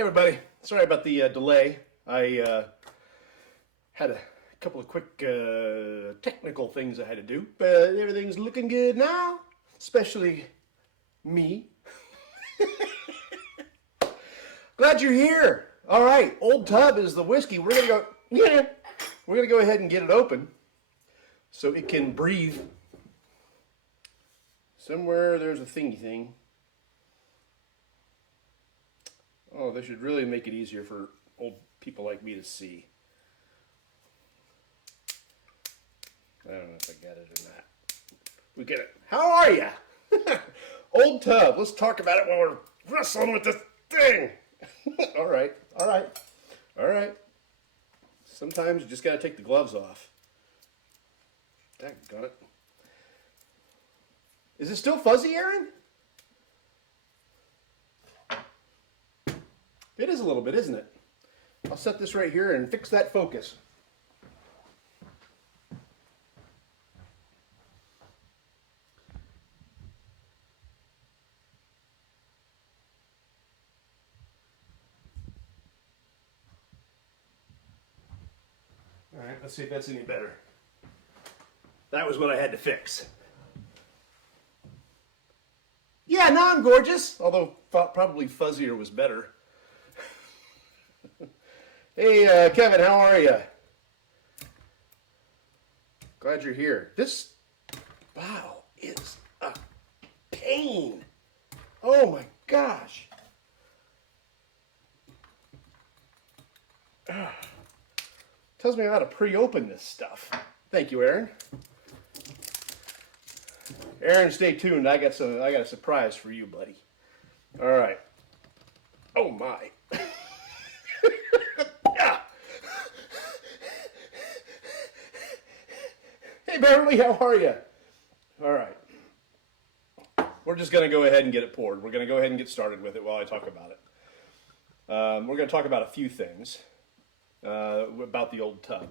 Hey everybody, sorry about the delay. I had a couple of quick technical things I had to do, but everything's looking good now, especially me. Glad you're here. All right, Old Tub is the whiskey. We're gonna go ahead and get it open so it can breathe. Somewhere there's a thingy thing. Oh, they should really make it easier for old people like me to see. I don't know if I got it or not. We get it. How are ya? Old Tub. Let's talk about it while we're wrestling with this thing. All right. Sometimes you just got to take the gloves off. Daggone it. Is it still fuzzy, Aaron? It is a little bit, isn't it? I'll set this right here and fix that focus. All right, let's see if that's any better. That was what I had to fix. Yeah, now I'm gorgeous, although probably fuzzier was better. Hey, Kevin, how are you? Glad you're here. This bottle is a pain. Oh my gosh. Tells me how to pre-open this stuff. Thank you, Aaron. Aaron, stay tuned. I got a surprise for you, buddy. All right. Oh my. Hey, Beverly, how are you? All right. We're just going to go ahead and get it poured. We're going to go ahead and get started with it while I talk about it. We're going to talk about a few things about the Old Tub.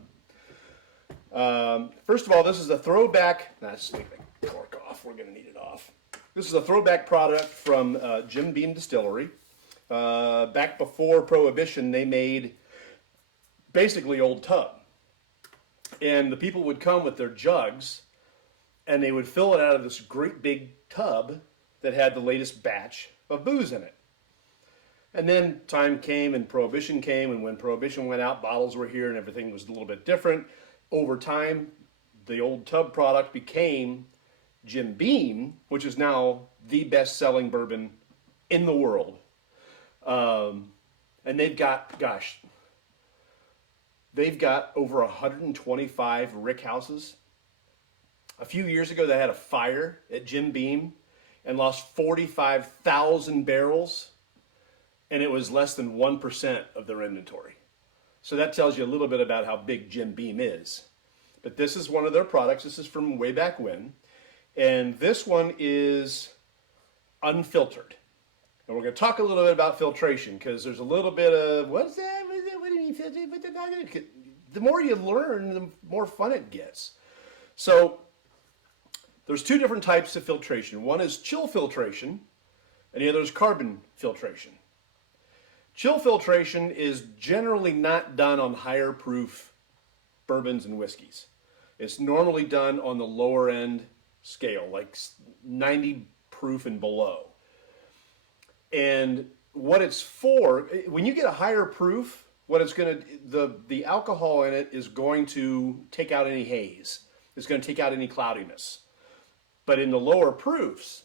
First of all, this is a throwback. Let's take the cork off. We're going to need it off. This is a throwback product from Jim Beam Distillery. Back before Prohibition, they made basically Old Tub. And the people would come with their jugs, and they would fill it out of this great big tub that had the latest batch of booze in it. And then time came and Prohibition came, and when Prohibition went out, bottles were here and everything was a little bit different. Over time, the Old Tub product became Jim Beam, which is now the best-selling bourbon in the world. And they've got, they've got over 125 rick houses. A few years ago, they had a fire at Jim Beam and lost 45,000 barrels, and it was less than 1% of their inventory. So that tells you a little bit about how big Jim Beam is. But this is one of their products. This is from way back when. And this one is Unfiltered. And we're going to talk a little bit about filtration because there's a little bit of, what's that? What do you mean filtration? The more you learn, the more fun it gets. So there's two different types of filtration. One is chill filtration, and the other is carbon filtration. Chill filtration is generally not done on higher proof bourbons and whiskeys. It's normally done on the lower end scale, like 90 proof and below. And what it's for, when you get a higher proof, what it's going to, the alcohol in it is going to take out any haze. It's going to take out any cloudiness. But in the lower proofs,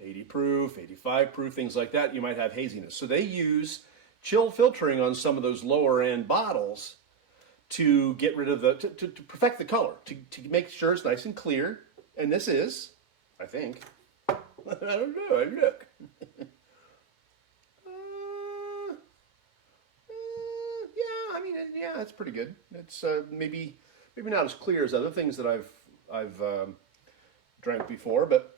80 proof, 85 proof, things like that, you might have haziness. So they use chill filtering on some of those lower end bottles to get rid of to perfect the color, to make sure it's nice and clear. And this is, I think, I don't know, look. Yeah, it's pretty good. It's maybe not as clear as other things that I've drank before, but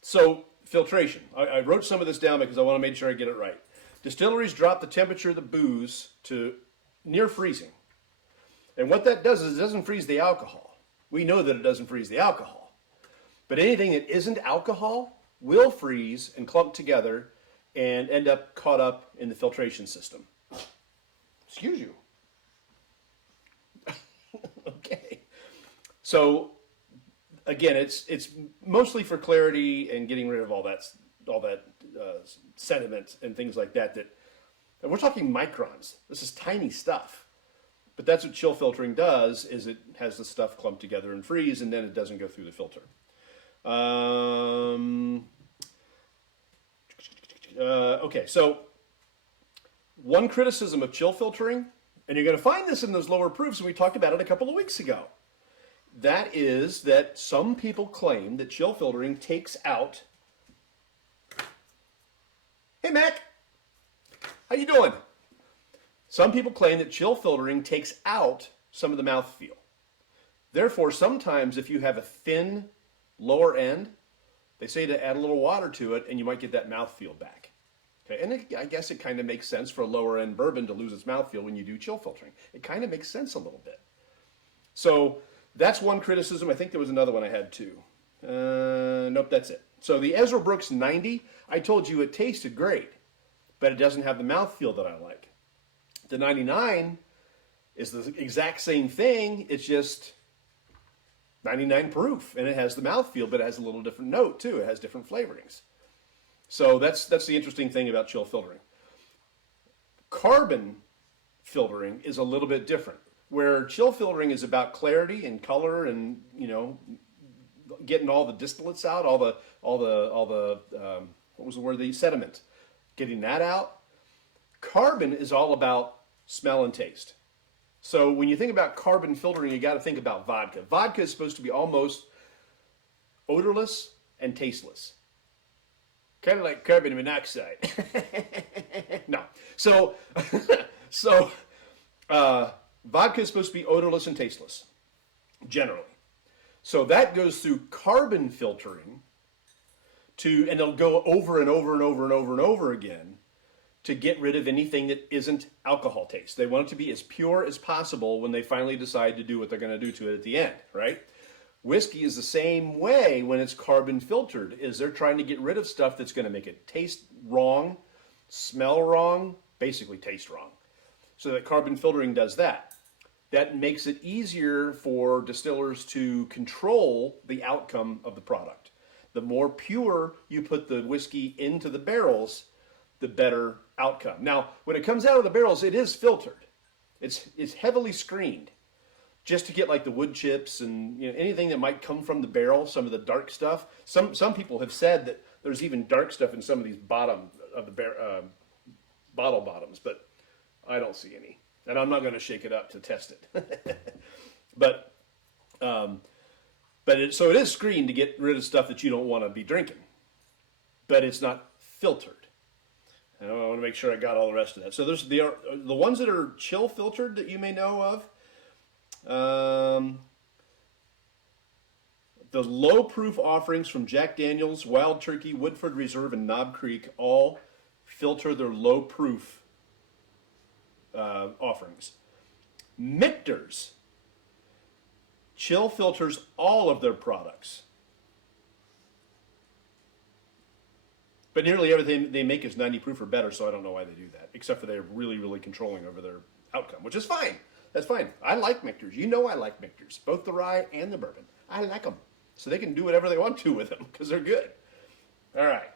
so filtration. I wrote some of this down because I want to make sure I get it right. Distilleries drop the temperature of the booze to near freezing, and what that does is it doesn't freeze the alcohol. We know that it doesn't freeze the alcohol, but anything that isn't alcohol will freeze and clump together and end up caught up in the filtration system. Excuse you. Okay. So again, it's mostly for clarity and getting rid of all that sediment and things like that. And we're talking microns. This is tiny stuff. But that's what chill filtering does, is it has the stuff clumped together and freeze, and then it doesn't go through the filter. Okay, so one criticism of chill filtering, and you're going to find this in those lower proofs, and we talked about it a couple of weeks ago. That is that some people claim that chill filtering takes out... Hey, Mac! How you doing? Some people claim that chill filtering takes out some of the mouthfeel. Therefore, sometimes if you have a thin lower end, they say to add a little water to it and you might get that mouthfeel back. Okay, and I guess it kind of makes sense for a lower end bourbon to lose its mouthfeel when you do chill filtering. It kind of makes sense a little bit. So that's one criticism. I think there was another one I had too. Nope, that's it. So the Ezra Brooks 90, I told you it tasted great, but it doesn't have the mouthfeel that I like. The 99 is the exact same thing. It's just 99 proof, and it has the mouthfeel, but it has a little different note too. It has different flavorings. So that's the interesting thing about chill filtering. Carbon filtering is a little bit different, where chill filtering is about clarity and color and, you know, getting all the distillates out, all the what was the word? The sediment, getting that out. Carbon is all about smell and taste. So when you think about carbon filtering, you got to think about vodka. Vodka is supposed to be almost odorless and tasteless. Kind of like carbon monoxide. No. So vodka is supposed to be odorless and tasteless, generally. So that goes through carbon filtering and they'll go over and over and over and over and over again to get rid of anything that isn't alcohol taste. They want it to be as pure as possible when they finally decide to do what they're going to do to it at the end, right? Whiskey is the same way when it's carbon filtered, is they're trying to get rid of stuff that's going to make it taste wrong, smell wrong, basically taste wrong. So that carbon filtering does that. That makes it easier for distillers to control the outcome of the product. The more pure you put the whiskey into the barrels, the better outcome. Now, when it comes out of the barrels, it is filtered. It's heavily screened, just to get like the wood chips and, you know, anything that might come from the barrel, some of the dark stuff. Some people have said that there's even dark stuff in some of these bottom of the bottle bottoms, but I don't see any, and I'm not going to shake it up to test it. So it is screened to get rid of stuff that you don't want to be drinking, but it's not filtered. And I want to make sure I got all the rest of that. So there's the ones that are chill filtered that you may know of. The low proof offerings from Jack Daniel's, Wild Turkey, Woodford Reserve, and Knob Creek all filter their low proof offerings. Michter's chill filters all of their products. But nearly everything they make is 90 proof or better, so I don't know why they do that, except for they're really, really controlling over their outcome, which is fine. That's fine. I like Michter's. You know I like Michter's, both the rye and the bourbon. I like them. So they can do whatever they want to with them, because they're good. All right.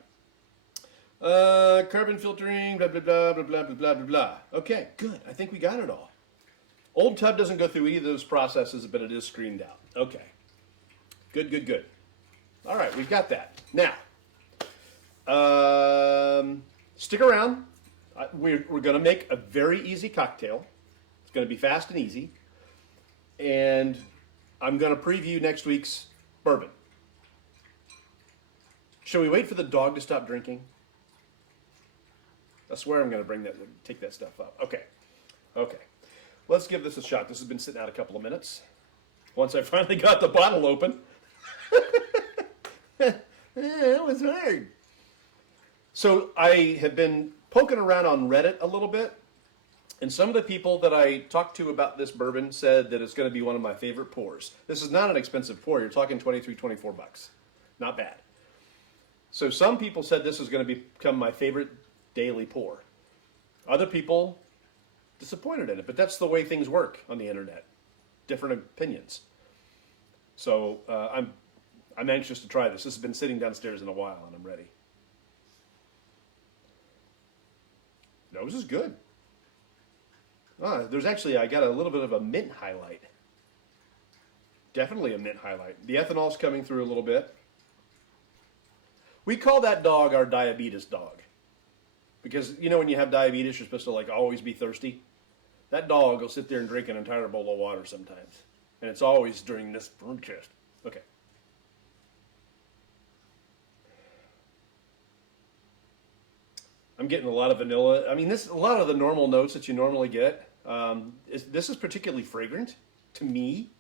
Carbon filtering, blah, blah, blah, blah, blah, blah, blah, blah. Okay, good. I think we got it all. Old Tub doesn't go through either of those processes, but it is screened out. Okay. Good, good, good. All right, we've got that. Now, stick around. We're going to make a very easy cocktail. It's going to be fast and easy. And I'm going to preview next week's bourbon. Shall we wait for the dog to stop drinking? I swear I'm going to take that stuff up. Okay. Okay. Let's give this a shot. This has been sitting out a couple of minutes. Once I finally got the bottle open. It was hard. So I have been poking around on Reddit a little bit, and some of the people that I talked to about this bourbon said that it's going to be one of my favorite pours. This is not an expensive pour. You're talking 23, 24 bucks. Not bad. So some people said this is going to become my favorite daily pour. Other people disappointed in it, but that's the way things work on the internet. Different opinions. So I'm anxious to try this. This has been sitting downstairs in a while, and I'm ready. Nose is good. There's actually, I got a little bit of a mint highlight. Definitely a mint highlight. The ethanol's coming through a little bit. We call that dog our diabetes dog. Because, you know, when you have diabetes, you're supposed to, like, always be thirsty. That dog will sit there and drink an entire bowl of water sometimes. And it's always during this Bourbcast. Okay. I'm getting a lot of vanilla. I mean, a lot of the normal notes that you normally get. This is particularly fragrant to me.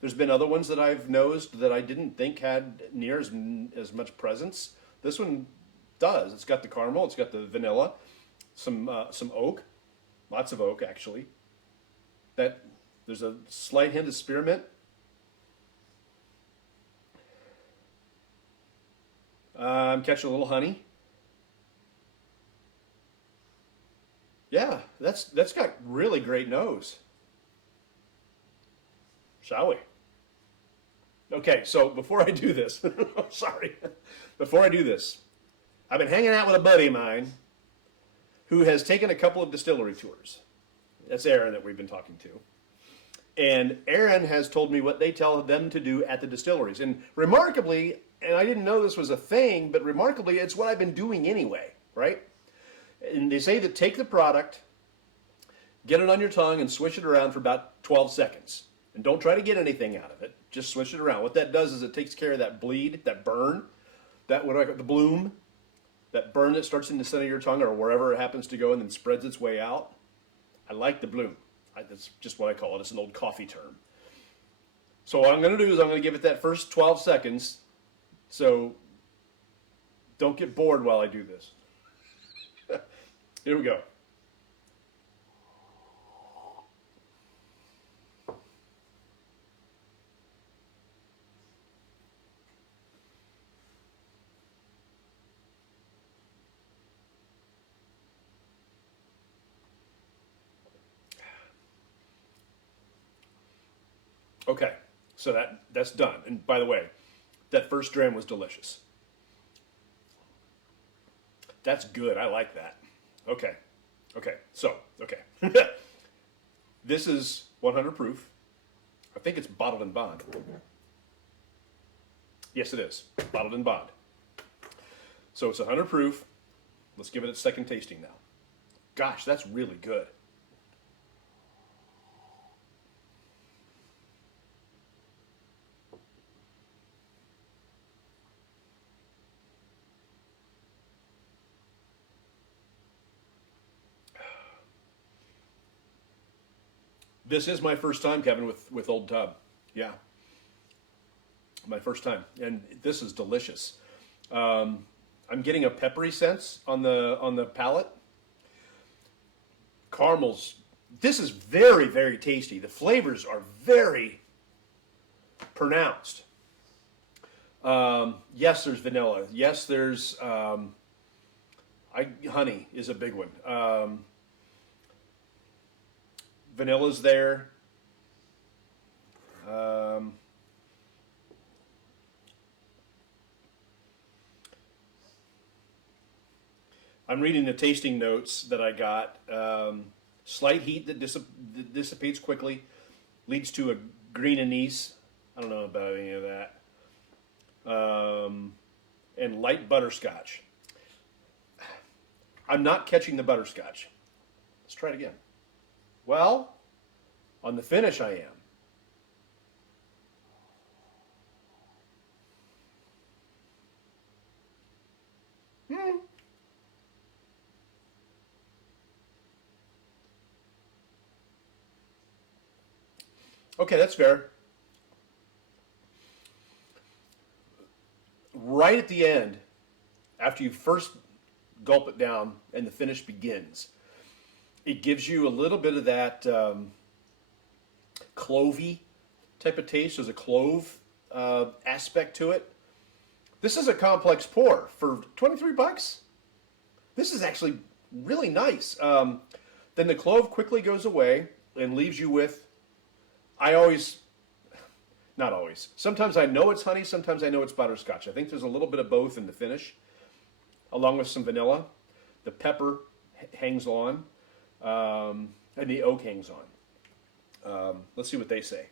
There's been other ones that I've nosed that I didn't think had near as much presence. This one does. It's got the caramel. It's got the vanilla, some oak, lots of oak actually. There's a slight hint of spearmint. I'm catching a little honey. Yeah, that's got really great nose. Shall we? Okay, so before I do this, sorry. Before I do this, I've been hanging out with a buddy of mine who has taken a couple of distillery tours. That's Aaron that we've been talking to. And Aaron has told me what they tell them to do at the distilleries. And remarkably, and I didn't know this was a thing, but remarkably, it's what I've been doing anyway, right? And they say that take the product, get it on your tongue, and swish it around for about 12 seconds. And don't try to get anything out of it. Just swish it around. What that does is it takes care of that bleed, that burn, that what I call the bloom, that burn that starts in the center of your tongue or wherever it happens to go and then spreads its way out. I like the bloom. That's just what I call it. It's an old coffee term. So what I'm going to do is I'm going to give it that first 12 seconds. So don't get bored while I do this. Here we go. Okay, so that's done. And by the way, that first dram was delicious. That's good. I like that. Okay. This is 100 proof. I think it's bottled in bond. Yes, it is. Bottled in bond. So it's 100 proof. Let's give it its second tasting now. Gosh, that's really good. This is my first time, Kevin, with Old Tub. Yeah. My first time. And this is delicious. I'm getting a peppery sense on the palate. Caramels. This is very, very tasty. The flavors are very pronounced. Yes, there's vanilla. Yes, there's honey is a big one. Vanilla's there. I'm reading the tasting notes that I got. Slight heat that dissipates quickly, leads to a green anise. I don't know about any of that. And light butterscotch. I'm not catching the butterscotch. Let's try it again. Well, on the finish I am. Okay, that's fair. Right at the end, after you first gulp it down and the finish begins, it gives you a little bit of that clovey type of taste. There's a clove aspect to it. This is a complex pour for $23. This is actually really nice. Then the clove quickly goes away and leaves you with, I always, not always, sometimes I know it's honey, sometimes I know it's butterscotch. I think there's a little bit of both in the finish, along with some vanilla. The pepper hangs on, and the oak hangs on. Let's see what they say.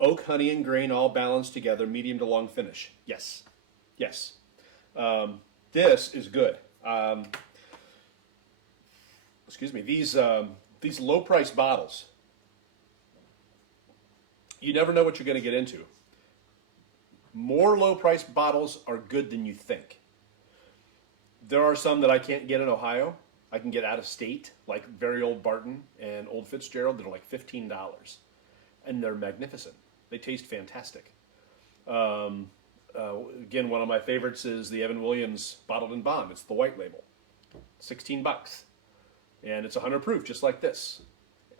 Oak, honey, and grain all balanced together, medium to long finish. Yes, yes. This is good. Excuse me. These low price bottles, you never know what you're going to get into. More low price bottles are good than you think. There are some that I can't get in Ohio. I can get out of state, like very old Barton and Old Fitzgerald, that are like $15, and they're magnificent. They taste fantastic. Again, one of my favorites is the Evan Williams Bottled and Bond. It's the white label, $16, and it's 100 proof, just like this.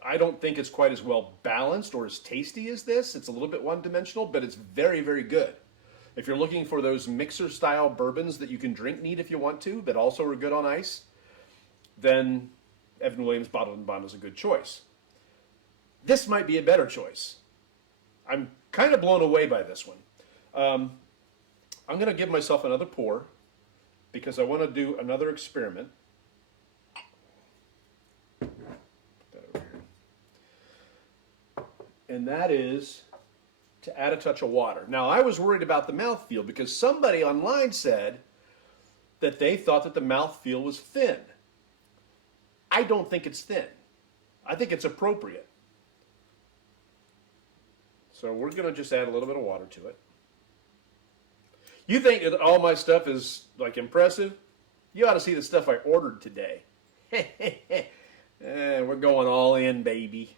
I don't think it's quite as well balanced or as tasty as this. It's a little bit one-dimensional, but it's very, very good. If you're looking for those mixer-style bourbons that you can drink neat if you want to, but also are good on ice, then Evan Williams Bottled and Bond is a good choice. This might be a better choice. I'm kind of blown away by this one. I'm going to give myself another pour because I want to do another experiment. Put that over here. And that is to add a touch of water. Now, I was worried about the mouthfeel because somebody online said that they thought that the mouthfeel was thin. I don't think it's thin. I think it's appropriate. So we're going to just add a little bit of water to it. You think that all my stuff is like impressive? You ought to see the stuff I ordered today. We're going all in, baby.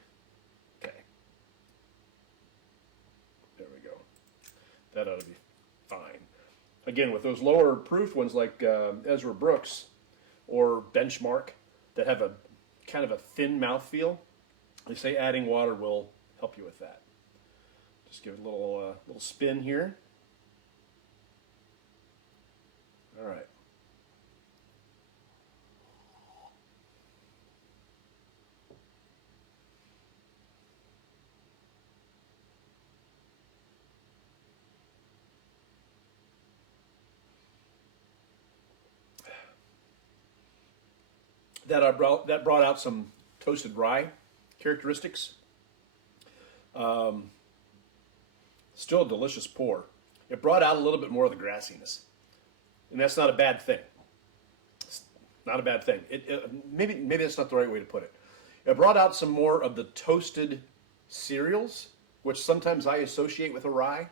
Okay. There we go. That ought to be fine. Again, with those lower proof ones like Ezra Brooks or Benchmark that have a kind of a thin mouthfeel, they say adding water will help you with that. Just give it a little spin here. All right. That brought out some toasted rye characteristics. Still a delicious pour. It brought out a little bit more of the grassiness, and that's not a bad thing. It's not a bad thing. Maybe that's not the right way to put it. It brought out some more of the toasted cereals, which sometimes I associate with a rye.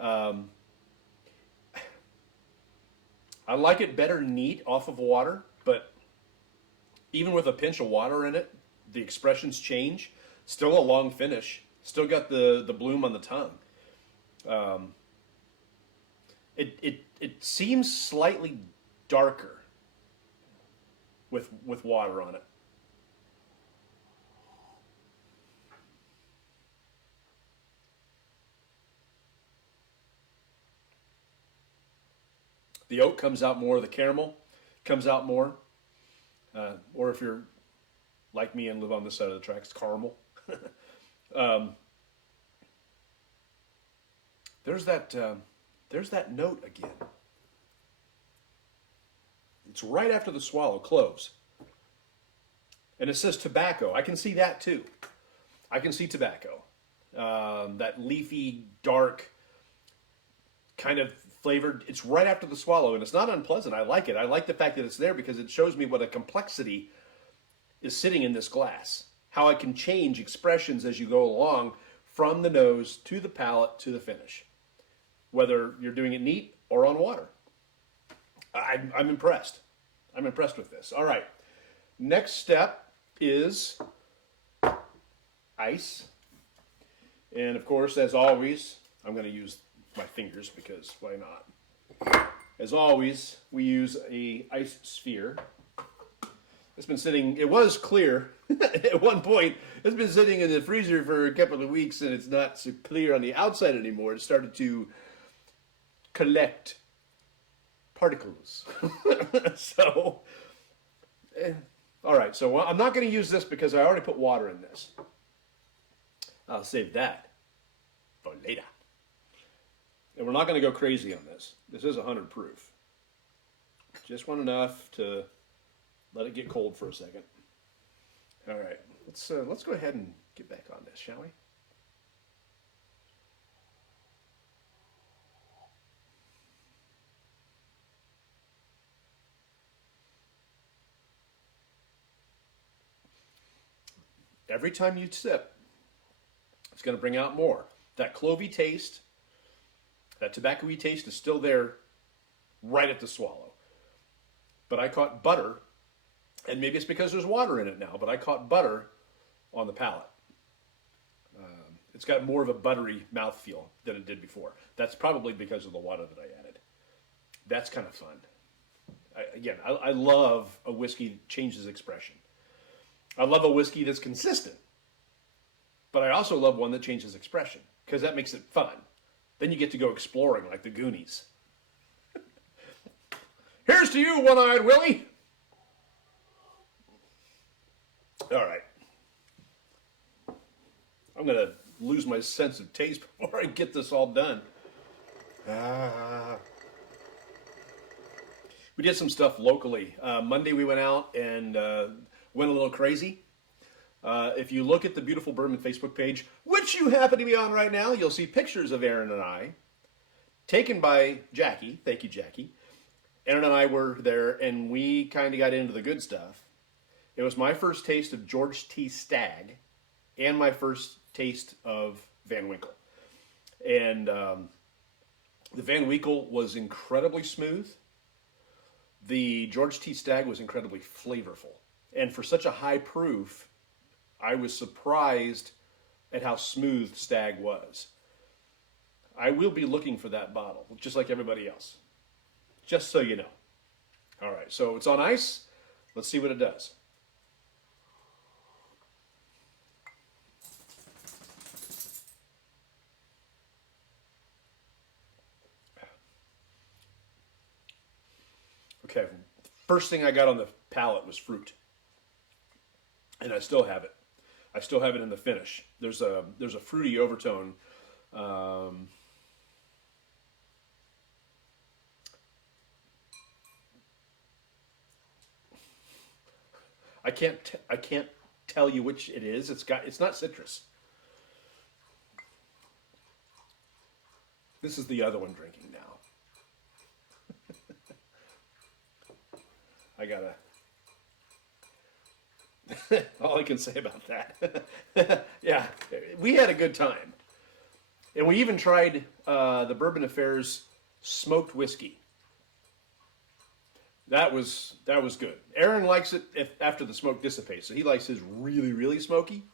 I like it better neat off of water, but even with a pinch of water in it, the expressions change. Still a long finish. Still got the bloom on the tongue. It seems slightly darker with water on it. The oak comes out more. The caramel comes out more. Or if you're like me and live on this side of the tracks, caramel. There's that note again. It's right after the swallow, cloves. And it says tobacco. I can see that too. I can see tobacco. That leafy, dark, kind of flavored. It's right after the swallow, and it's not unpleasant. I like it. I like the fact that it's there because it shows me what a complexity is sitting in this glass. How I can change expressions as you go along from the nose to the palate to the finish. Whether you're doing it neat or on water. I'm impressed. I'm impressed with this. All right. Next step is ice. And of course, as always, I'm going to use my fingers because why not? As always, we use a ice sphere. It's been sitting, it was clear at one point. It's been sitting in the freezer for a couple of weeks and it's not so clear on the outside anymore. It started to collect particles. So, all right. So I'm not going to use this because I already put water in this. I'll save that for later. And we're not going to go crazy on this. This is 100 proof. Just want enough to let it get cold for a second. All right, let's go ahead and get back on this, shall we? Every time you sip, it's going to bring out more. That clovey taste, that tobacco-y taste is still there right at the swallow. But I caught butter, and maybe it's because there's water in it now, but I caught butter on the palate. It's got more of a buttery mouthfeel than it did before. That's probably because of the water that I added. That's kind of fun. I love a whiskey that changes expression. I love a whiskey that's consistent, but I also love one that changes expression because that makes it fun. Then you get to go exploring like the Goonies. Here's to you, One-Eyed Willie. All right. I'm going to lose my sense of taste before I get this all done. We did some stuff locally. Monday we went out and went a little crazy. If you look at the Beautiful Bourbon Facebook page, which you happen to be on right now, you'll see pictures of Aaron and I, taken by Jackie. Thank you, Jackie. Aaron and I were there, and we kind of got into the good stuff. It was my first taste of George T. Stagg, and my first taste of Van Winkle. And the Van Winkle was incredibly smooth. The George T. Stagg was incredibly flavorful. And for such a high proof, I was surprised at how smooth Stagg was. I will be looking for that bottle, just like everybody else. Just so you know. All right, so it's on ice. Let's see what it does. Okay, first thing I got on the palate was fruit. And I still have it. I still have it in the finish. There's a fruity overtone. I can't tell you which it is. It's not citrus. This is the other one drinking now. I gotta. All I can say about that. Yeah, we had a good time. And we even tried the Bourbon Affairs smoked whiskey. That was good. Aaron likes it after the smoke dissipates, so he likes his really, really smoky.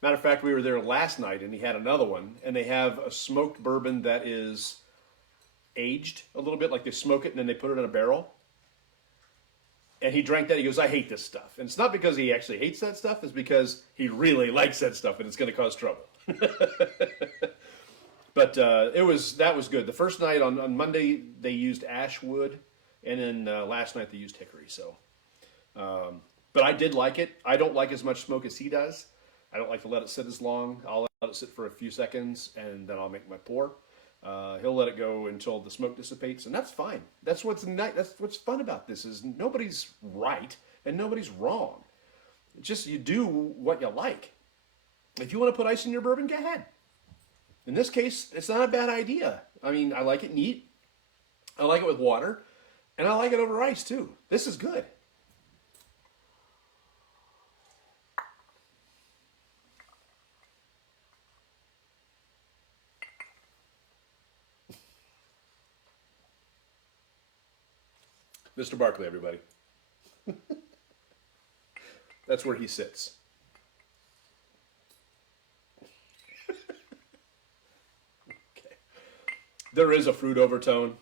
Matter of fact, we were there last night, and he had another one, and they have a smoked bourbon that is aged a little bit, like they smoke it and then they put it in a barrel. And he drank that. He goes, I hate this stuff. And it's not because he actually hates that stuff. It's because he really likes that stuff and it's going to cause trouble. But that was good. The first night on Monday, they used ash wood. And then last night, they used hickory. So, but I did like it. I don't like as much smoke as he does. I don't like to let it sit as long. I'll let it sit for a few seconds and then I'll make my pour. He'll let it go until the smoke dissipates, and that's fine. That's what's fun about this is nobody's right and nobody's wrong. It's just you do what you like. If you want to put ice in your bourbon, go ahead. In this case, it's not a bad idea. I mean, I like it neat. I like it with water, and I like it over ice too. This is good. Mr. Barkley, everybody. That's where he sits. Okay. There is a fruit overtone.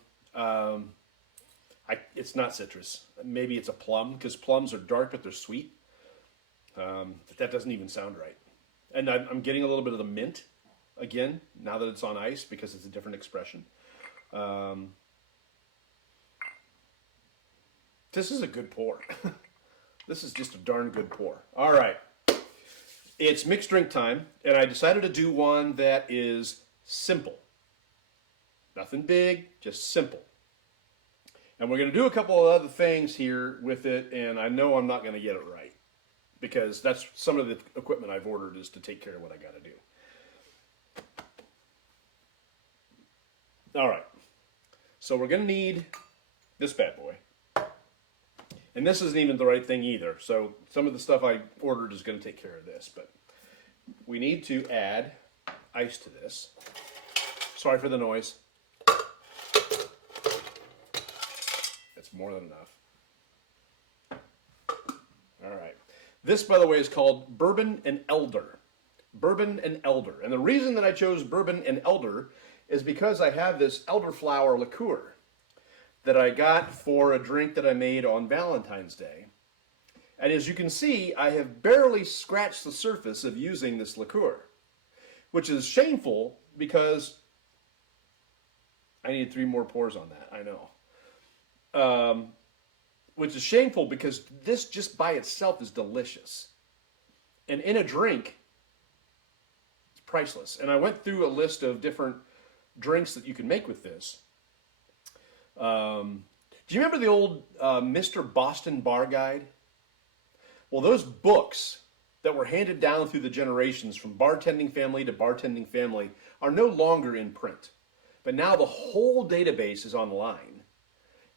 It's not citrus. Maybe it's a plum, because plums are dark, but they're sweet. But that doesn't even sound right. And I'm getting a little bit of the mint, again, now that it's on ice, because it's a different expression. This is a good pour. This is just a darn good pour. All right. It's mixed drink time, and I decided to do one that is simple. Nothing big, just simple. And we're going to do a couple of other things here with it, and I know I'm not going to get it right because that's some of the equipment I've ordered is to take care of what I got to do. All right. So we're going to need this bad boy. And this isn't even the right thing either. So some of the stuff I ordered is going to take care of this. But we need to add ice to this. Sorry for the noise. That's more than enough. All right. This, by the way, is called Bourbon and Elder. Bourbon and Elder. And the reason that I chose Bourbon and Elder is because I have this elderflower liqueur that I got for a drink that I made on Valentine's Day. And as you can see, I have barely scratched the surface of using this liqueur, which is shameful because I need 3 more pours on that, I know. Which is shameful because this just by itself is delicious. And in a drink, it's priceless. And I went through a list of different drinks that you can make with this. Do you remember the old Mr. Boston Bar Guide? Well, those books that were handed down through the generations from bartending family to bartending family are no longer in print. But now the whole database is online,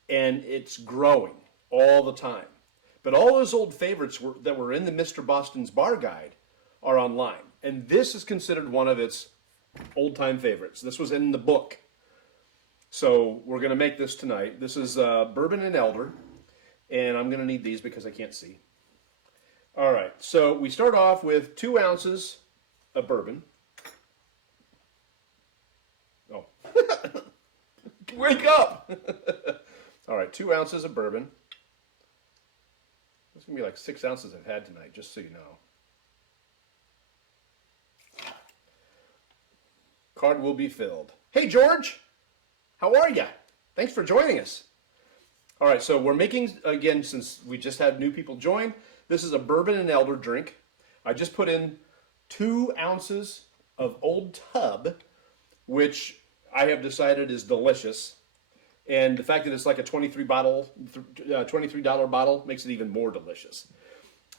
and it's growing all the time. But all those old favorites that were in the Mr. Boston's Bar Guide are online. And this is considered one of its old-time favorites. This was in the book. So we're going to make this tonight. This is Bourbon and Elder, and I'm going to need these because I can't see. All right, so we start off with 2 ounces of bourbon. Oh, wake up! All right, 2 ounces of bourbon. It's going to be like 6 ounces I've had tonight, just so you know. Card will be filled. Hey, George! How are you? Thanks for joining us. All right, so we're making, again, since we just had new people join, this is a Bourbon and Elder drink. I just put in 2 ounces of Old Tub, which I have decided is delicious. And the fact that it's like a $23 bottle makes it even more delicious.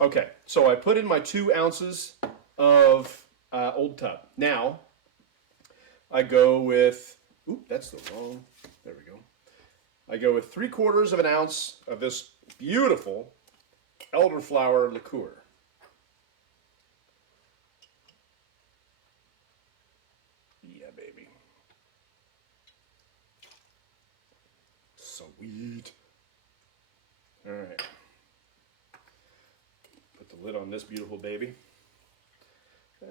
Okay, so I put in my 2 ounces of Old Tub. Now, I go with, that's the wrong, there we go. I go with 3/4 of an ounce of this beautiful elderflower liqueur. Yeah, baby. Sweet. All right. Put the lid on this beautiful baby.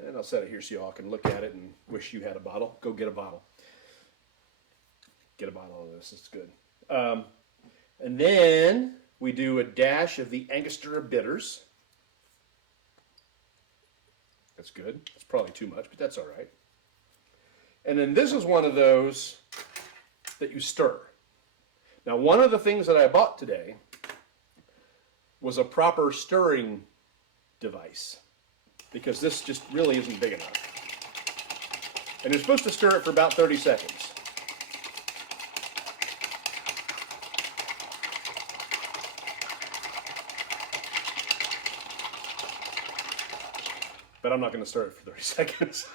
And I'll set it here so y'all can look at it and wish you had a bottle. Go get a bottle. Get a bottle of this. It's good. And then we do a dash of the Angostura bitters. That's good. It's probably too much, but that's all right. And then this is one of those that you stir. Now, one of the things that I bought today was a proper stirring device because this just really isn't big enough. And you're supposed to stir it for about 30 seconds. But I'm not going to stir it for 30 seconds.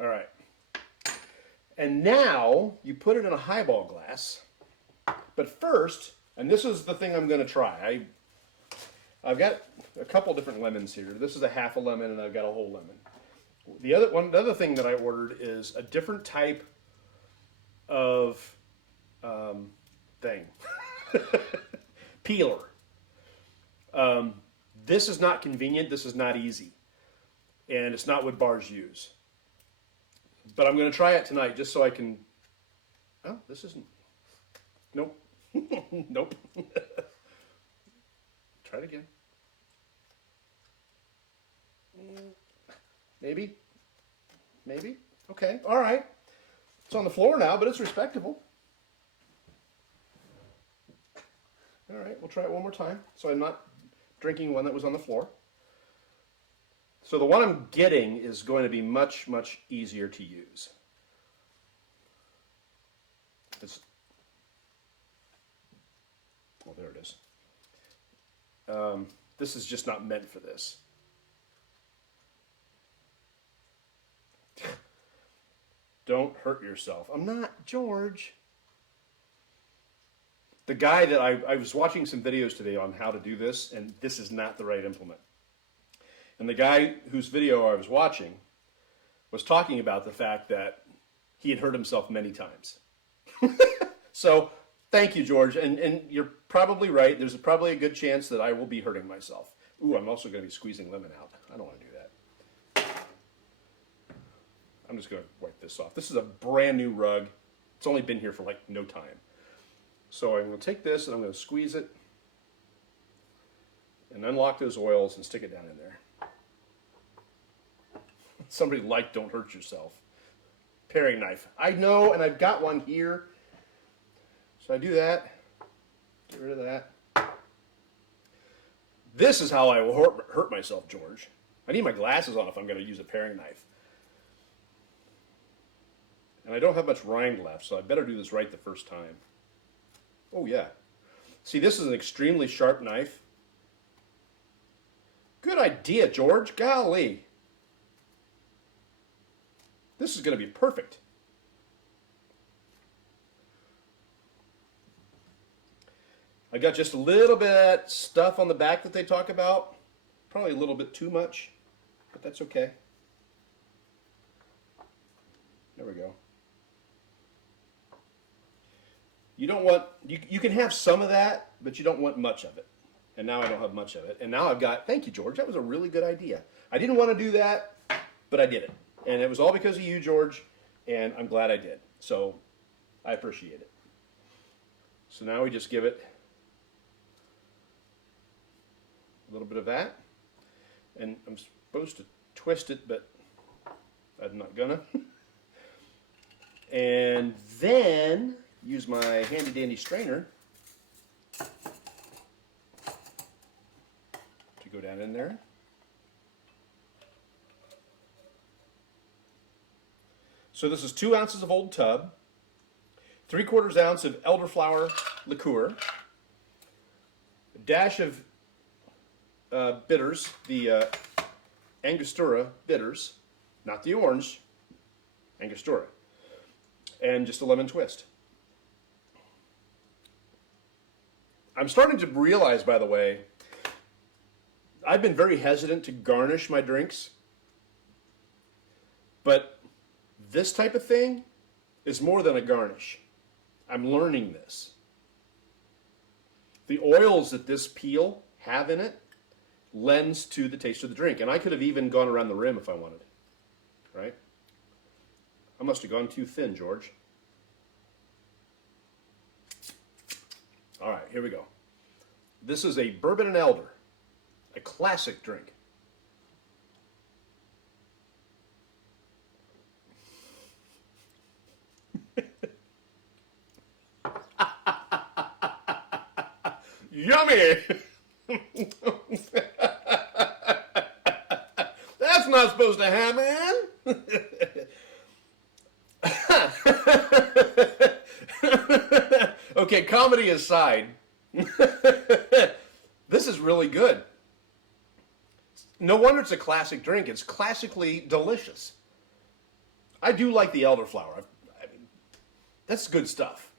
All right. And now you put it in a highball glass. But first, and this is the thing I'm going to try. I've got a couple different lemons here. This is a half a lemon, and I've got a whole lemon. The other thing that I ordered is a different type of thing. Peeler. This is not convenient. This is not easy. And it's not what bars use. But I'm going to try it tonight just so I can... Oh, this isn't... Nope. Nope. Try it again. Maybe. Maybe. Okay. All right. It's on the floor now, but it's respectable. All right, we'll try it one more time. So I'm not drinking one that was on the floor. So the one I'm getting is going to be much, much easier to use. Oh, there it is. This is just not meant for this. Don't hurt yourself. I'm not, George. The guy that I was watching some videos today on how to do this, and this is not the right implement. And the guy whose video I was watching was talking about the fact that he had hurt himself many times. So, thank you, George. And you're probably right. There's probably a good chance that I will be hurting myself. Ooh, I'm also going to be squeezing lemon out. I don't want to do that. I'm just going to wipe this off. This is a brand new rug. It's only been here for like no time. So I'm going to take this and I'm going to squeeze it and unlock those oils and stick it down in there. Somebody liked "Don't Hurt Yourself." Paring knife. I know, and I've got one here. So I do that. Get rid of that. This is how I will hurt myself, George. I need my glasses on if I'm going to use a paring knife. And I don't have much rind left, so I better do this right the first time. Oh, yeah. See, this is an extremely sharp knife. Good idea, George. Golly. This is going to be perfect. I got just a little bit of that stuff on the back that they talk about. Probably a little bit too much, but that's okay. There we go. You don't want, you can have some of that, but you don't want much of it. And now I don't have much of it. And now I've got, thank you, George. That was a really good idea. I didn't want to do that, but I did it. And it was all because of you, George, and I'm glad I did. So I appreciate it. So now we just give it a little bit of that. And I'm supposed to twist it, but I'm not gonna. And then use my handy dandy strainer to go down in there. So this is 2 ounces of Old Tub, 3/4 ounce of elderflower liqueur, a dash of bitters, the Angostura bitters, not the orange, Angostura, and just a lemon twist. I'm starting to realize, by the way, I've been very hesitant to garnish my drinks, but this type of thing is more than a garnish. I'm learning this. The oils that this peel have in it lends to the taste of the drink. And I could have even gone around the rim if I wanted, right? I must have gone too thin, George. All right, here we go. This is a Bourbon and Elder, a classic drink. Yummy! That's not supposed to happen. Okay, comedy aside, this is really good. No wonder it's a classic drink. It's classically delicious. I do like the elderflower. I mean, that's good stuff.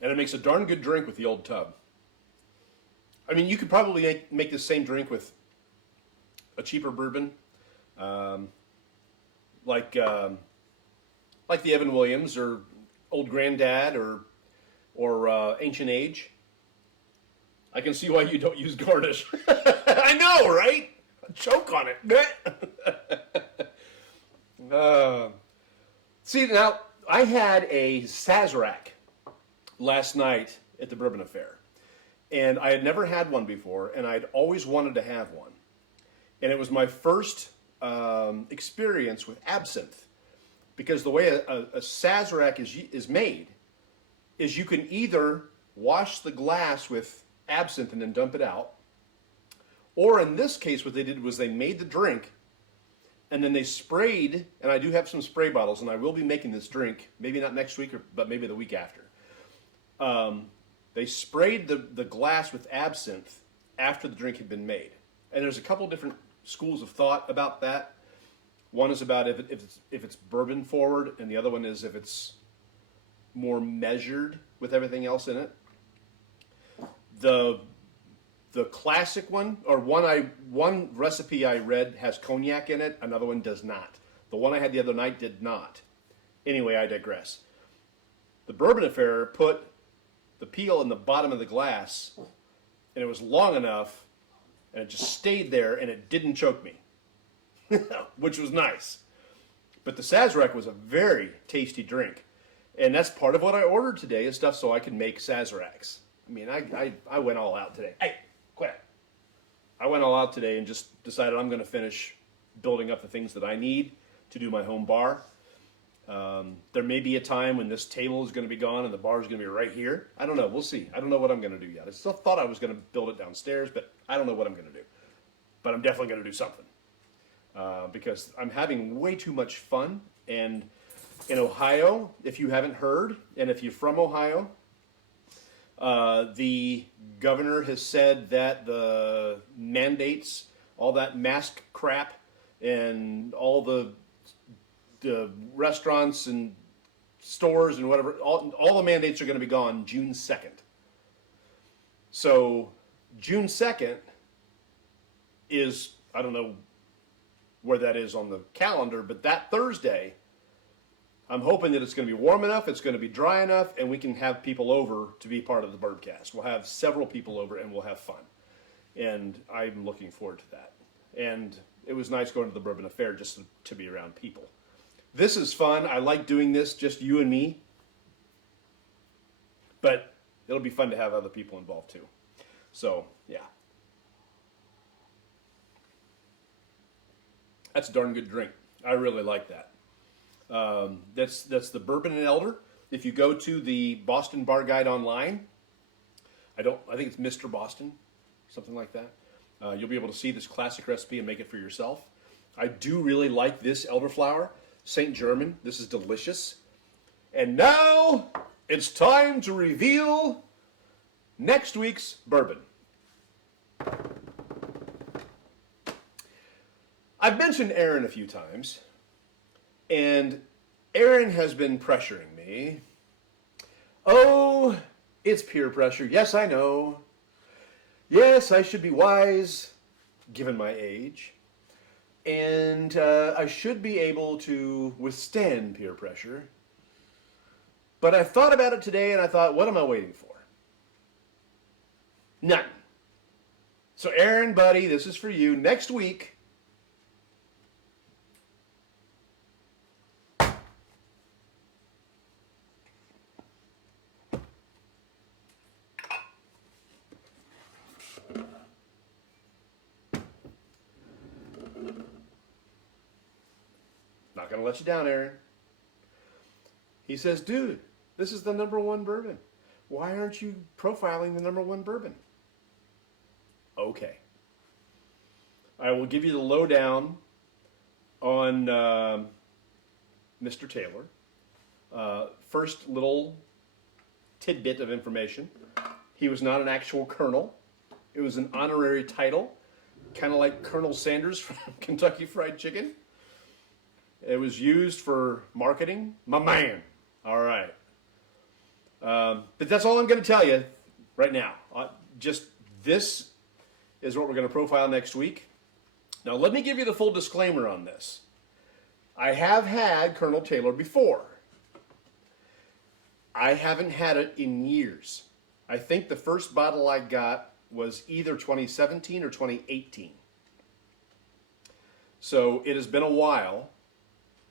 And it makes a darn good drink with the Old Tub. I mean, you could probably make the same drink with a cheaper bourbon, like the Evan Williams or Old Granddad or Ancient Age. I can see why you don't use garnish. I know, right? Choke on it. See, now, I had a Sazerac last night at the Bourbon Affair. And I had never had one before, and I'd always wanted to have one. And it was my first experience with absinthe, because the way a Sazerac is made is you can either wash the glass with absinthe and then dump it out, or in this case what they did was they made the drink and then they sprayed, and I do have some spray bottles and I will be making this drink, maybe not next week, but maybe the week after. They sprayed the glass with absinthe after the drink had been made. And there's a couple different schools of thought about that. One is about if it's bourbon forward, and the other one is if it's more measured with everything else in it. The classic one, or one recipe I read has cognac in it, another one does not. The one I had the other night did not. Anyway, I digress. The Bourbon Affair put the peel in the bottom of the glass, and it was long enough, and it just stayed there, and it didn't choke me, which was nice. But the Sazerac was a very tasty drink, and that's part of what I ordered today is stuff so I can make Sazeracs. I mean, I went all out today. Hey, quit it. I went all out today and just decided I'm going to finish building up the things that I need to do my home bar. There may be a time when this table is going to be gone and the bar is going to be right here. I don't know. We'll see. I don't know what I'm going to do yet. I still thought I was going to build it downstairs, but I don't know what I'm going to do. But I'm definitely going to do something because I'm having way too much fun. And in Ohio, if you haven't heard, and if you're from Ohio, the governor has said that the mandates, all that mask crap, and all the restaurants and stores and whatever, all the mandates are going to be gone June 2nd. So June 2nd is, I don't know where that is on the calendar, but that Thursday, I'm hoping that it's going to be warm enough, it's going to be dry enough, and we can have people over to be part of the Bourbcast. We'll have several people over and we'll have fun. And I'm looking forward to that. And it was nice going to the Bourbon Affair just to be around people. This is fun. I like doing this, just you and me. But it'll be fun to have other people involved too. So, yeah. That's a darn good drink. I really like that. That's the Bourbon and Elder. If you go to the Boston Bar Guide online, I think it's Mr. Boston, something like that. You'll be able to see this classic recipe and make it for yourself. I do really like this elderflower, St. Germain. This is delicious. And now it's time to reveal next week's bourbon. I've mentioned Aaron a few times, and Aaron has been pressuring me. Oh, it's peer pressure. Yes, I know. Yes, I should be wise, given my age. And I should be able to withstand peer pressure. But I thought about it today, and I thought, what am I waiting for? None. So Aaron, buddy, this is for you. Next week, not going to let you down, Aaron. He says, dude, this is the #1 bourbon. Why aren't you profiling the #1 bourbon? Okay. I will give you the lowdown on Mr. Taylor. First little tidbit of information. He was not an actual colonel. It was an honorary title, kind of like Colonel Sanders from Kentucky Fried Chicken. It was used for marketing. My man. All right. But that's all I'm going to tell you right now. Just this is what we're going to profile next week. Now, let me give you the full disclaimer on this. I have had Colonel Taylor before. I haven't had it in years. I think the first bottle I got was either 2017 or 2018. So it has been a while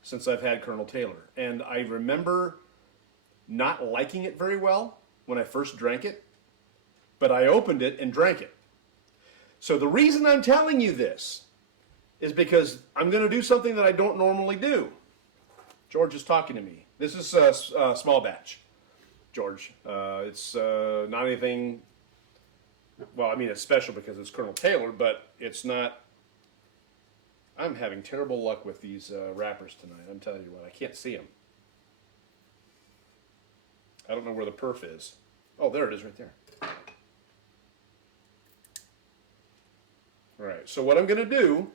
since I've had Colonel Taylor. And I remember not liking it very well when I first drank it, but I opened it and drank it. So the reason I'm telling you this is because I'm going to do something that I don't normally do. George is talking to me. This is a small batch, George. It's not anything, well, I mean, it's special because it's Colonel Taylor, but it's not. I'm having terrible luck with these wrappers tonight. I'm telling you what, I can't see them. I don't know where the perf is. Oh, there it is right there. All right, so what I'm going to do,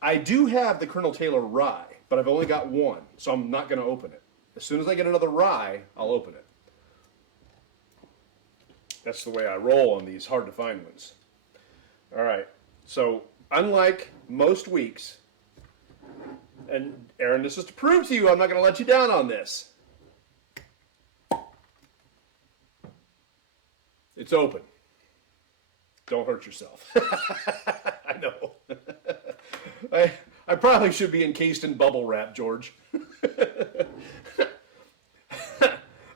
I do have the Colonel Taylor rye, but I've only got one, so I'm not going to open it. As soon as I get another rye, I'll open it. That's the way I roll on these hard to find ones. All right, so unlike most weeks, and Aaron, this is to prove to you I'm not going to let you down on this. It's open. Don't hurt yourself. I know. I probably should be encased in bubble wrap, George.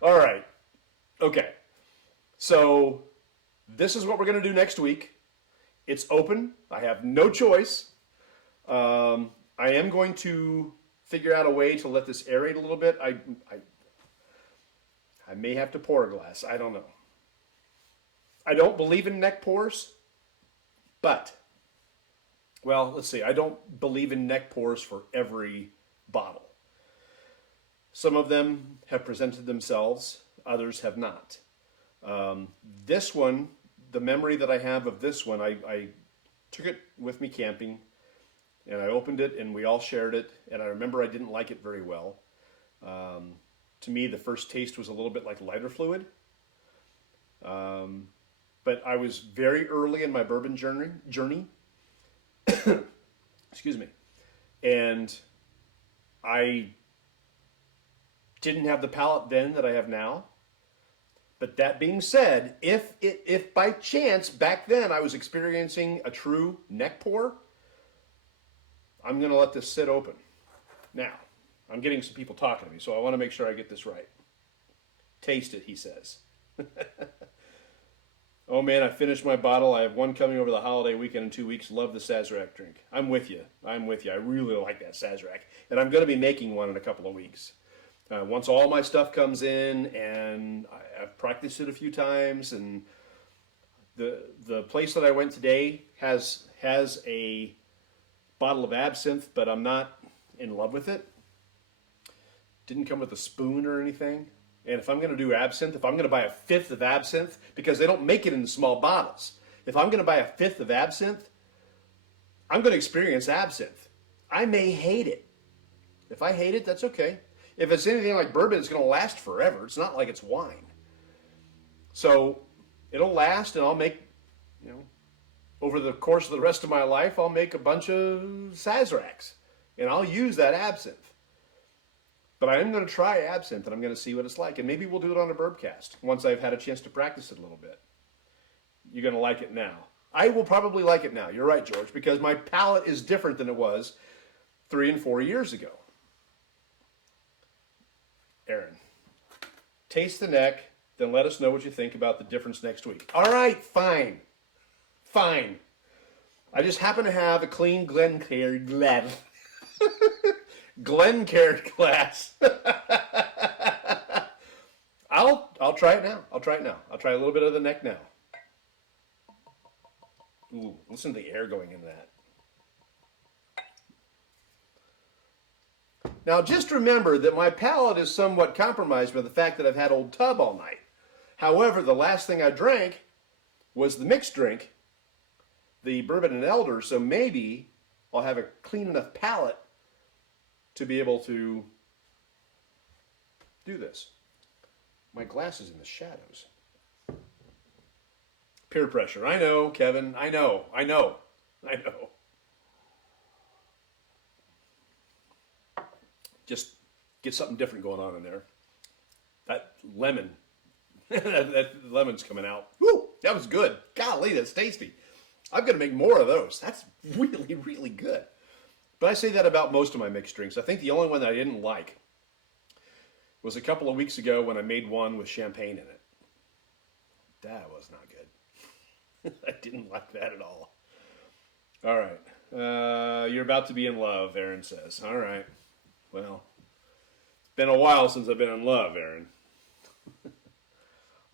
All right. Okay. So this is what we're going to do next week. It's open. I have no choice. I am going to figure out a way to let this aerate a little bit. I may have to pour a glass. I don't know. I don't believe in neck pours, but, well, let's see. I don't believe in neck pours for every bottle. Some of them have presented themselves. Others have not. This one, the memory that I have of this one, I took it with me camping, and I opened it, and we all shared it, and I remember I didn't like it very well. To me, the first taste was a little bit like lighter fluid. But I was very early in my bourbon journey. Excuse me. And I didn't have the palate then that I have now. But that being said, if by chance back then I was experiencing a true neck pour, I'm going to let this sit open. Now, I'm getting some people talking to me, so I want to make sure I get this right. Taste it, he says. Oh man, I finished my bottle. I have one coming over the holiday weekend in 2 weeks. Love the Sazerac drink. I'm with you. I really like that Sazerac. And I'm going to be making one in a couple of weeks. Once all my stuff comes in, and I've practiced it a few times, and the place that I went today has a bottle of absinthe, but I'm not in love with it. Didn't come with a spoon or anything. And if I'm going to do absinthe, if I'm going to buy a fifth of absinthe, because they don't make it in small bottles. If I'm going to buy a fifth of absinthe, I'm going to experience absinthe. I may hate it. If I hate it, that's okay. If it's anything like bourbon, it's going to last forever. It's not like it's wine. So it'll last, and I'll make, over the course of the rest of my life, I'll make a bunch of Sazeracs, and I'll use that absinthe. But I am going to try absinthe, and I'm going to see what it's like. And maybe we'll do it on a Bourbcast once I've had a chance to practice it a little bit. You're going to like it now. I will probably like it now. You're right, George, because my palate is different than it was 3 and 4 years ago. Aaron, taste the neck, then let us know what you think about the difference next week. All right, fine. Fine. I just happen to have a clean Glencairn glass. Glencairn glass. I'll try it now. I'll try a little bit of the neck now. Ooh, listen to the air going in that. Now just remember that my palate is somewhat compromised by the fact that I've had Old Tub all night. However, the last thing I drank was the mixed drink, the Bourbon and Elder, so maybe I'll have a clean enough palate to be able to do this. My glass is in the shadows. Peer pressure. I know, Kevin. I know. Just get something different going on in there. That lemon. that lemon's coming out. Woo! That was good. Golly, that's tasty. I'm going to make more of those. That's really, really good. But I say that about most of my mixed drinks. I think the only one that I didn't like was a couple of weeks ago when I made one with champagne in it. That was not good. I didn't like that at all. All right. You're about to be in love, Aaron says. All right. Well, it's been a while since I've been in love, Aaron.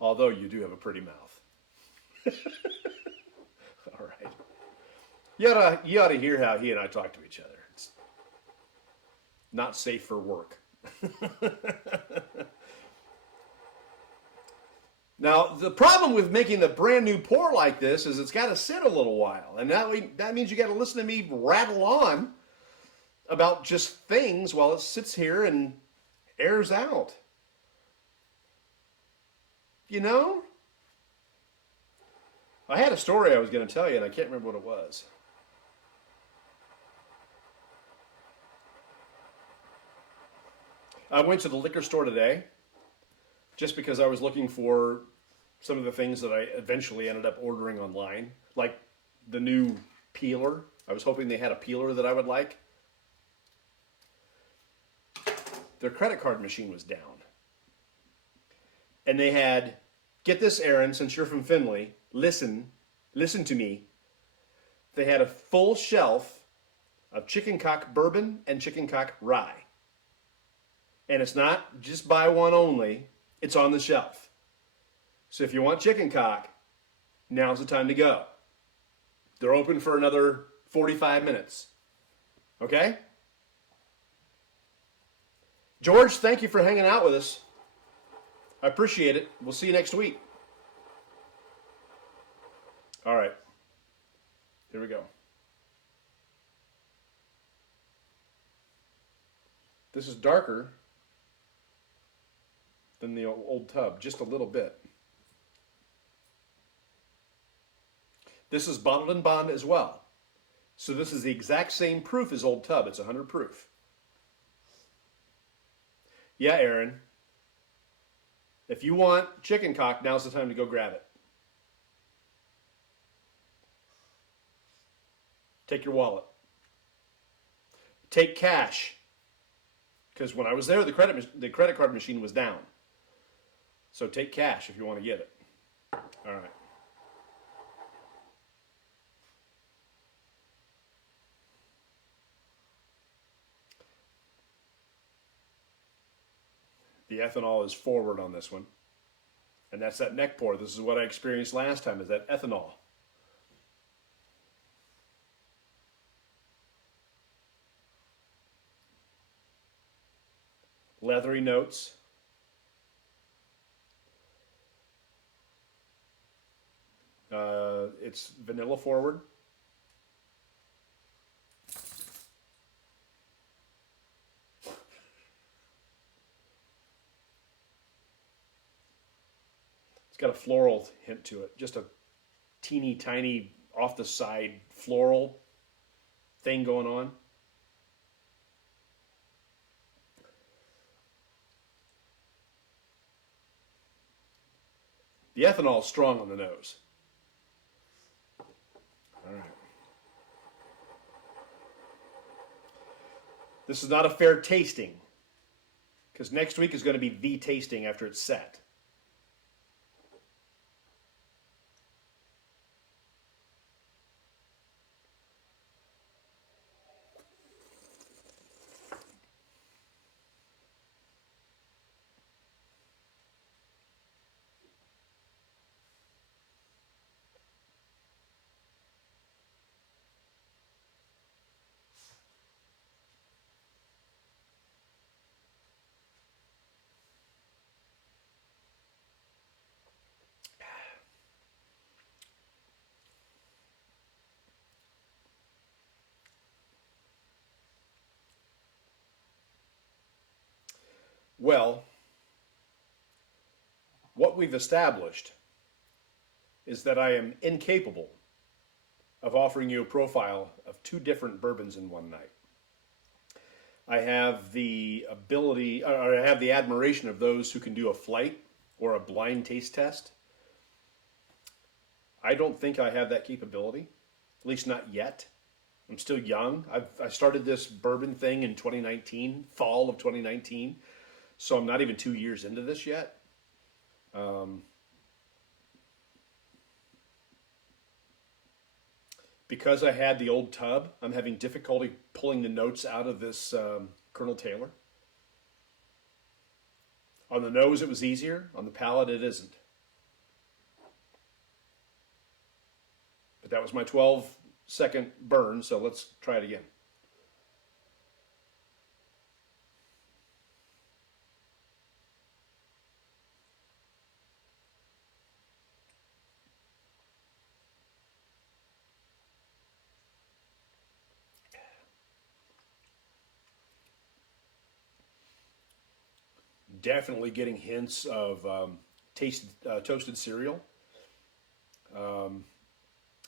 Although you do have a pretty mouth. All right. You ought to hear how he and I talk to each other. It's not safe for work. Now, the problem with making the brand new pour like this is it's got to sit a little while. And that means you got to listen to me rattle on about just things while it sits here and airs out. You know? I had a story I was going to tell you, and I can't remember what it was. I went to the liquor store today just because I was looking for some of the things that I eventually ended up ordering online, like the new peeler. I was hoping they had a peeler that I would like. Their credit card machine was down. And they had, get this, Aaron, since you're from Findlay, listen to me. They had a full shelf of chicken cock bourbon and chicken cock rye. And it's not just buy one only, it's on the shelf. So if you want chicken cock, now's the time to go. They're open for another 45 minutes. Okay? George, thank you for hanging out with us. I appreciate it. We'll see you next week. All right. Here we go. This is darker than the old tub, just a little bit. This is bottled in bond as well. So this is the exact same proof as old tub. It's 100 proof. Yeah, Aaron. If you want chicken cock, now's the time to go grab it. Take your wallet. Take cash. Because when I was there, the credit card machine was down. So take cash if you want to get it. All right. The ethanol is forward on this one. And that's that neck pour. This is what I experienced last time, is that ethanol. Leathery notes. It's vanilla forward. It's got a floral hint to it. Just a teeny tiny off the side floral thing going on. The ethanol is strong on the nose. All right. This is not a fair tasting, because next week is going to be the tasting after it's set. Well, what we've established is that I am incapable of offering you a profile of two different bourbons in one night. I have the ability, or I have the admiration of those who can do a flight or a blind taste test. I don't think I have that capability, at least not yet. I'm still young. I started this bourbon thing in 2019, fall of 2019. So I'm not even 2 years into this yet. Because I had the old tub, I'm having difficulty pulling the notes out of this Colonel Taylor. On the nose, it was easier. On the palate, it isn't. But that was my 12-second burn, so let's try it again. Definitely getting hints of toasted cereal.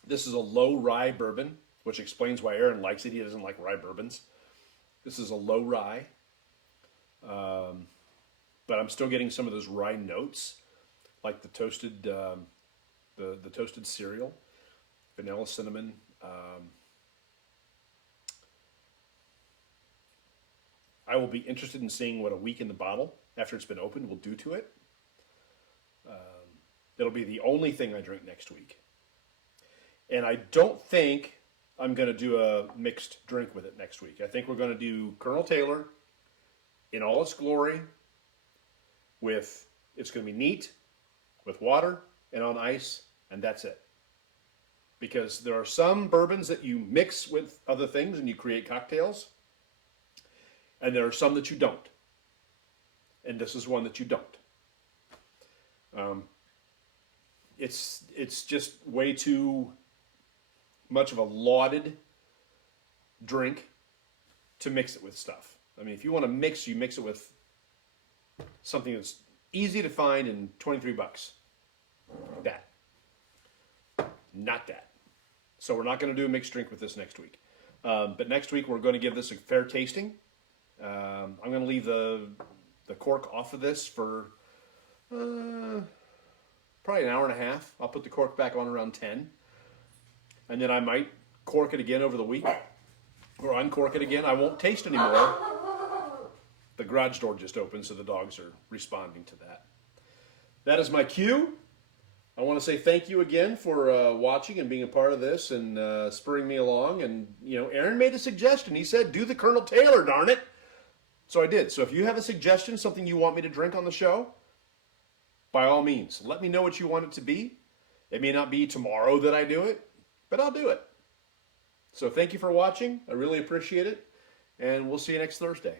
This is a low rye bourbon, which explains why Aaron likes it. He doesn't like rye bourbons. This is a low rye, but I'm still getting some of those rye notes, like the toasted the toasted cereal, vanilla, cinnamon. I will be interested in seeing what a week in the bottle after it's been opened will do to it. It'll be the only thing I drink next week. And I don't think I'm going to do a mixed drink with it next week. I think we're going to do Colonel Taylor in all its glory with, it's going to be neat, with water and on ice, and that's it. Because there are some bourbons that you mix with other things and you create cocktails, and there are some that you don't. And this is one that you don't. It's just way too much of a lauded drink to mix it with stuff. I mean, if you want to mix, you mix it with something that's easy to find and 23 bucks. That. Not that. So we're not going to do a mixed drink with this next week. But next week we're going to give this a fair tasting. I'm going to leave the cork off of this for probably an hour and a half. I'll put the cork back on around 10. And then I might cork it again over the week. Or uncork it again. I won't taste anymore. The garage door just opened, so the dogs are responding to that. That is my cue. I want to say thank you again for watching and being a part of this and spurring me along. And, you know, Aaron made a suggestion. He said, do the Colonel Taylor, darn it. So I did. So if you have a suggestion, something you want me to drink on the show, by all means, let me know what you want it to be. It may not be tomorrow that I do it, but I'll do it. So thank you for watching. I really appreciate it. And we'll see you next Thursday.